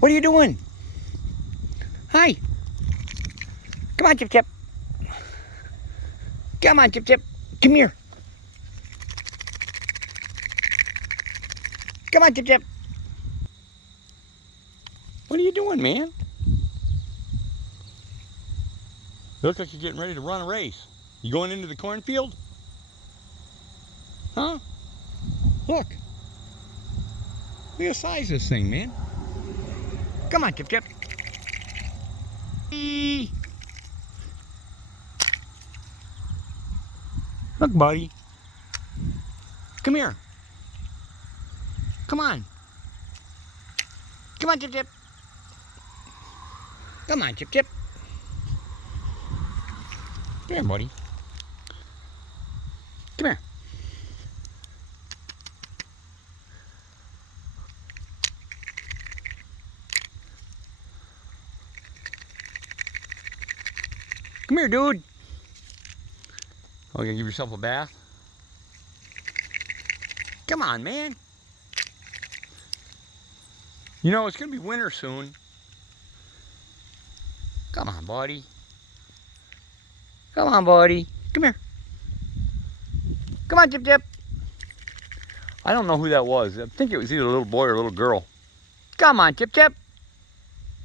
What are you doing? Hi. Come on, Chip Chip. Come on, Chip Chip. Come here. Come on, Chip Chip. What are you doing, man? Looks like you're getting ready to run a race. You going into the cornfield? Huh? Look. Look at the size of this thing, man. Come on, Chip Chip. Eee. Look, buddy. Come here. Come on. Come on, Chip Chip. Come on, Chip Chip. Come here, buddy. Come here. Come here, dude. Oh, you gonna give yourself a bath? Come on, man. You know, it's gonna be winter soon. Come on, buddy. Come on, buddy. Come here. Come on, Chip Chip. I don't know who that was. I think it was either a little boy or a little girl. Come on, Chip Chip.